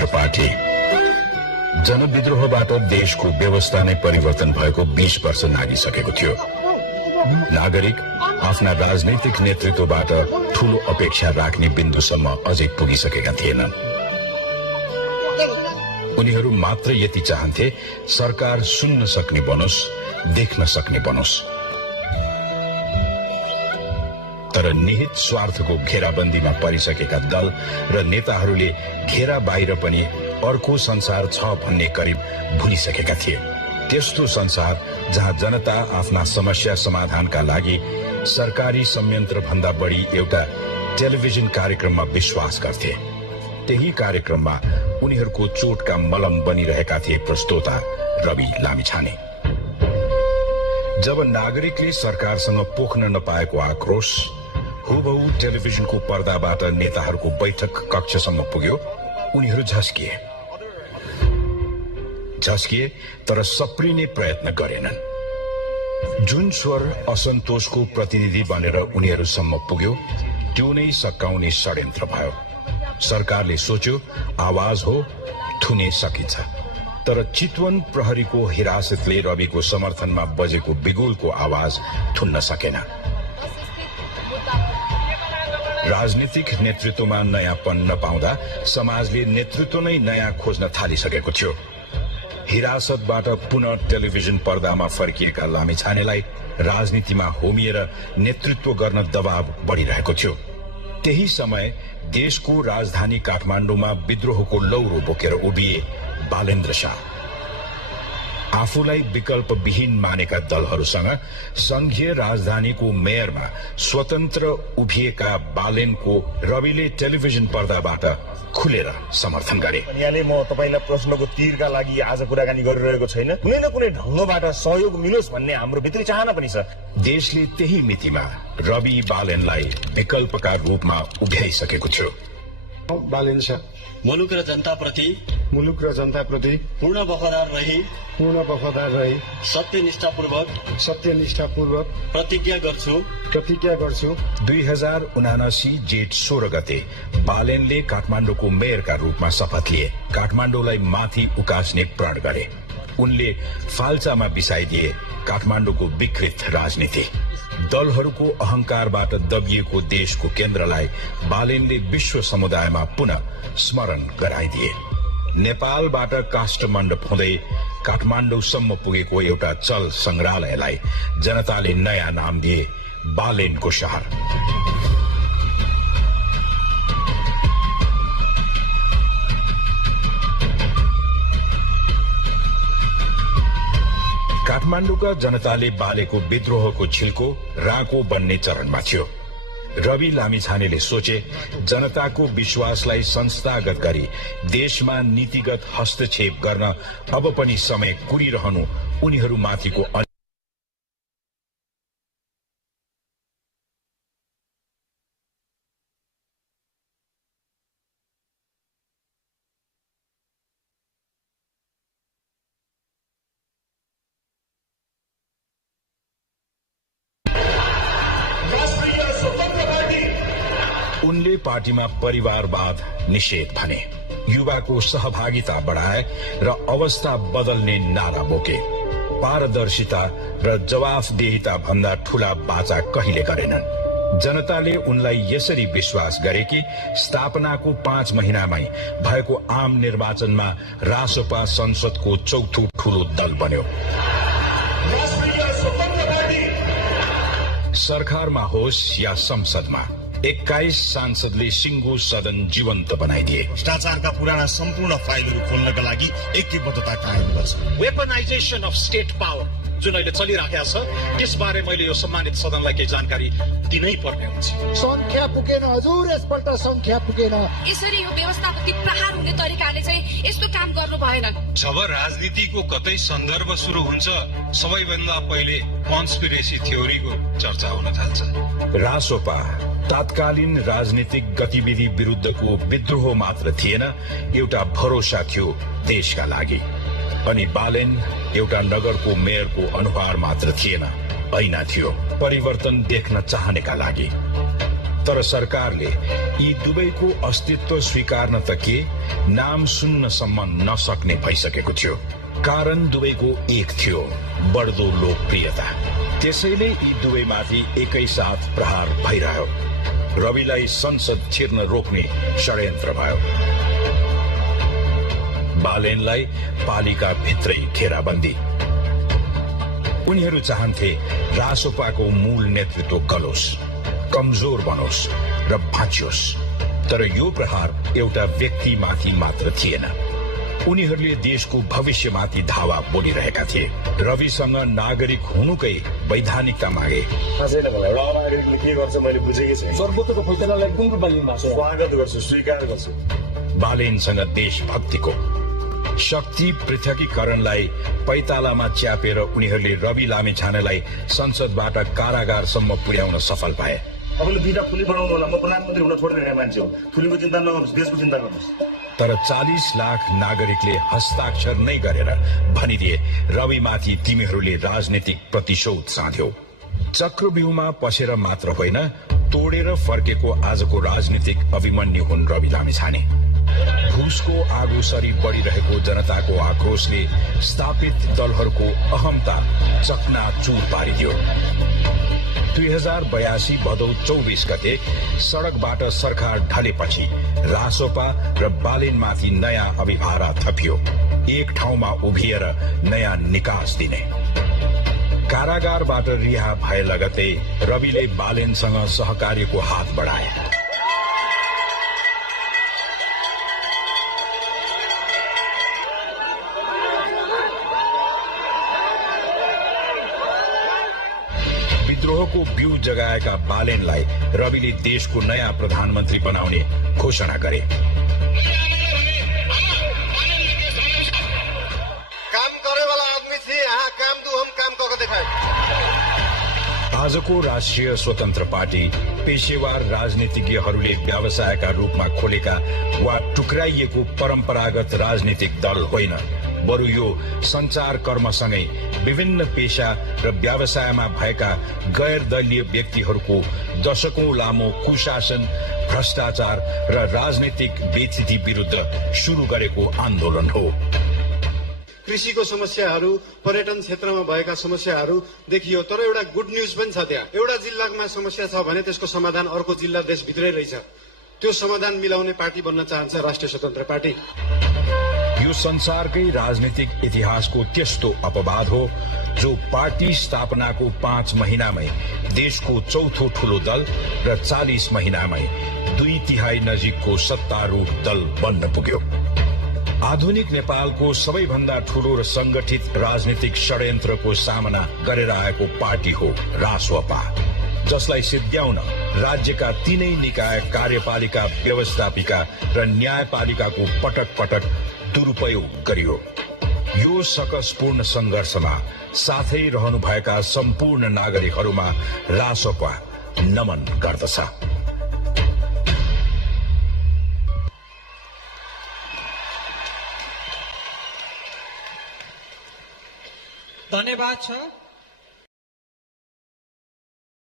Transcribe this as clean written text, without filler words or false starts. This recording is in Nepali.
स्वतन्त्र पार्टी। जनविद्रोहबाट देशको व्यवस्था नै परिवर्तन भएको 20 वर्ष नागिसकेको थियो। नागरिक आफ्ना राजनैतिक नेतृत्वबाट ठूलो अपेक्षा राख्ने बिन्दुसम्म अझै पुगिसकेका थिएनन्। उनीहरू मात्र यति चाहन्थे सरकार सुन्न सक्ने बनोस्, देख्न सक्ने बनोस्। तर निहित स्वार्थको घेराबन्दीमा परिसकेका दल र नेताहरूले घेरा बाहिर पनि अर्को संसार छ भन्ने करिब भुलिसकेका थिए। त्यस्तो संसार जहाँ जनता आफ्ना समस्या समाधानका लागि सरकारी संयन्त्र भन्दा बढी एउटा टेलिभिजन कार्यक्रममा विश्वास गर्थे। त्यही कार्यक्रममा उनीहरूको चोटका मलम बनिरहेका थिए प्रस्तोता रवि लामिछाने। जब नागरिकले सरकारसँग पोख्न नपाएको आक्रोश हुबहु टेलिभिजनको पर्दाबाट नेताहरूको बैठक कक्षसम्म पुग्यो, उनीहरू झस्किए तर सप्रिने प्रयत्न गरेनन्। जुन स्वर असन्तोषको प्रतिनिधि बनेर उनीहरूसम्म पुग्यो त्यो नै सकाउने षड्यन्त्र भयो। सरकारले सोच्यो आवाज हो, थुने सकिन्छ। तर चितवन प्रहरीको हिरासतले रविको समर्थनमा बजेको बिगुलको आवाज थुन्न सकेन। राजनीतिक नेतृत्वमा नयाँपन नपाउँदा समाजले नेतृत्व नै नयाँ खोज्न थालिसकेको थियो। हिरासतबाट पुनः टेलिभिजन पर्दामा फर्किएका लामिछानेलाई राजनीतिमा होमिएर नेतृत्व गर्न दबाव बढ़िरहेको थियो। त्यही समय देशको राजधानी काठमाडौँमा विद्रोहको लौरो बोकेर उभिए बालेन्द्र शाह। आफूलाई विकल्पविहीन मानेका दलहरूसँग संघीय राजधानीको मेयरमा स्वतन्त्र उभिएका बालेनको रविले टेलिभिजन पर्दाबाट खुलेर समर्थन गरे। यहाँले म तपाईलाई प्रश्नको तीरका लागि आज कुराकानी गरिरहेको छैन, कुनै न कुनै ढंगबाट सहयोग मिलोस् भन्ने हाम्रो भित्री चाहना पनि छ। देशले त्यही मितिमा रवि बालेनलाई विकल्पका रूपमा उभ्याइसकेको थियो। बालेन शाह मुलुक र जनताप्रति पूर्ण वफादार रही सत्यनिष्ठापूर्वक प्रतिज्ञा गर्छु। 2079 जेठ 16 गते बालेनले काठमाडौँको मेयरका रूपमा शपथ लिए, काठमाडौँलाई माथि उकास्ने प्रण गरे। उनले फाल्चामा बिसाइदिए काठमाडौँको विकृत राजनीति। दलहरूको अहंकारबाट दबिएको देशको केन्द्रलाई बालेनले विश्व समुदायमा पुनः स्मरण गराइदिए। नेपालबाट काष्ठमण्डप हुँदै काठमाडौँसम्म पुगेको एउटा चल संग्रहालयलाई जनताले नयाँ नाम दिए बालेनको शहर। काठमाडौँका जनताले बालेको विद्रोहको छिल्को राको बन्ने चरणमा थियो। रवि लामिछानेले सोचे जनताको विश्वासलाई संस्थागत गरी देशमा नीतिगत हस्तक्षेप गर्न अब पनि समय कुरिरहनु उनीहरूमाथिको उनले पार्टीमा परिवारवाद निषेध भने, युवाको सहभागिता बढाए र अवस्था बदल्ने नारा बोके। पारदर्शिता र जवाफदेहिता भन्दा ठूला बाचा कहिले गरेनन्। जनताले उनलाई यसरी विश्वास गरे कि स्थापनाको 5 महिनामै भएको आम निर्वाचनमा रासोपा संसदको चौथो ठूलो दल बन्यो। सरकारमा होस् या संसदमा 21 सांसदले सिंगो सदन जीवन्त बनाइदिए। भ्रष्टाचारका पुराना सम्पूर्ण फाइलहरू खोल्नका लागि एकबद्धता कायम गर्छ। वेपनाइजेसन अफ स्टेट पावर जुन अहिले चलिराखेको छ त्यसबारे मैले यो सम्मानित सदनलाई केही जानकारी दिनै पर्ने हुन्छ। संख्या पुगेन हजुर, यसपल्ट संख्या पुगेन। यसरी यो व्यवस्थापति प्रहार हुने तरिकाले चाहिँ यस्तो काम गर्नु भएन। जब राजनीतिको कतै सन्दर्भ सुरु हुन्छ सबैभन्दा पहिले कन्स्पिरेसी थ्योरीको चर्चा हुन थाल्छ। रासोपा तात्कालीन राजनीतिक गतिविधि विरुद्धको विद्रोह मात्र थिएन, एउटा भरोसा थियो देशका लागि। अनि बालेन एउटा नगरको मेयरको अनुहार मात्र थिएन, ऐना थियो परिवर्तन देख्न चाहनेका लागि। तर सरकारले यी दुवैको अस्तित्व स्वीकार्न त के नाम सुन्नसम्म नसक्ने भइसकेको थियो। कारण दुवैको एक थियो, बढ्दो लोकप्रियता। त्यसैले यी दुवैमाथि एकैसाथ प्रहार भइरह्यो। रविलाई संसद छिर्न रोक्ने षड्यन्त्र भयो। बालेनलाई पालिका भित्रै घेराबन्दी। उनीहरू चाहन्थे रासोपाको मूल नेतृत्व गलोस्, कमजोर बनोस् र भाँचियोस्। तर यो प्रहार एउटा व्यक्तिमाथि मात्र थिएन, उनीहरूले देशको भविष्यमाथि धावा बोलिरहेका थिए। रविसँग नागरिक हुनुकै वैधानिकता मागे। छैन मलाई एउटा नागरिकले के गर्छ मैले बुझेकै छैन। सर्वोच्चको फैसलालाई कुन रूपमा लिनु भएको छ? स्वागत गर्छु, स्वीकार गर्छु। बालेनसँग देशभक्तिको शक्ति पृथकीकरणलाई पैतालामा च्यापेर उनीहरूले रवि लामिछानेलाई संसदबाट कारागारसम्म पुर्याउन सफल भए। तपाईँले दुईटा फुली बनाउनु होला, म प्रधानमन्त्री हुन छोडिरहेको मान्छे हो। फुलीको चिन्ता नगर्नुहोस्, देशको चिन्ता गर्नुहोस्। तर 40 लाख नागरिकले हस्ताक्षर नै गरेर भनिदिए, रविमाथि तिमीहरूले राजनीतिक प्रतिशोध साध्यो। चक्रव्यूहमा पसेर मात्र होइन, तोडेर फर्केको आजको राजनीतिक अभिमन्यु हुन् रवि लामिछाने। घुसको आगोसरी बढ़िरहेको जनताको आक्रोशले स्थापित दलहरूको अहमता चकनाचूर पारिदियो। 2082 भदौ 24 गते सड़कबाट सरकार ढलेपछि रासोपा र बालेनमाथि नयाँ अभिभारा थपियो। एक ठाउँमा उभिएर नयाँ निकास दिने। कारागारबाट रिहा भए लगतै रविले बालेनसँग सहकार्यको हात बढाए। विद्रोहको बिउ जगाएका बालेनलाई रविले देशको नयाँ प्रधानमन्त्री बनाउने घोषणा गरे। काम गरेवाला आदमी थिए, काम दो हम काम करके देखाए। आजको राष्ट्रिय स्वतन्त्र पार्टी पेशेवार राजनीतिज्ञहरूले व्यवसायका रूपमा खोलेका वा टुक्राइएको परम्परागत राजनीतिक दल होइन, बरु यो संचार कर्मसँगै विभिन्न पेशा र व्यवसायमा भएका गैर दलीय व्यक्तिहरूको दशकौं लामो कुशासन, भ्रष्टाचार र राजनीतिक बेइज्जती विरुद्ध शुरू गरेको आन्दोलन हो। कृषिको समस्याहरू, पर्यटन क्षेत्रमा भएका समस्याहरू देखियो, तर एउटा गुड न्यूज पनि छ। त्यहाँ एउटा जिल्लामा समस्या छ भने त्यसको समाधान अर्को जिल्ला देशभित्रै रहेछ। त्यो समाधान मिलाउने पार्टी बन्न चाहन्छ राष्ट्रिय स्वतन्त्र पार्टी। यो संसारकै राजनीतिक इतिहासको त्यस्तो अपवाद हो जो पार्टी स्थापनाको 5 महिनामै देशको चौथो ठूलो दल र 40 महिनामै 2/3 नजिकको सत्तारूढ दल बन्न पुग्यो। आधुनिक नेपालको सबैभन्दा ठूलो र संगठित राजनीतिक षड्यन्त्रको सामना गरेर आएको पार्टी हो रासोपा, जसलाई सिद्ध्याउन राज्यका 3 निकाय कार्यपालिका, व्यवस्थापिका र न्यायपालिकाको पटक पटक दुरुपयोग गरियो। यो सकसपूर्ण संघर्षमा साथै रहनुभएका सम्पूर्ण नागरिकहरूमा रासोपा नमन गर्दछ। धन्यवाद छ।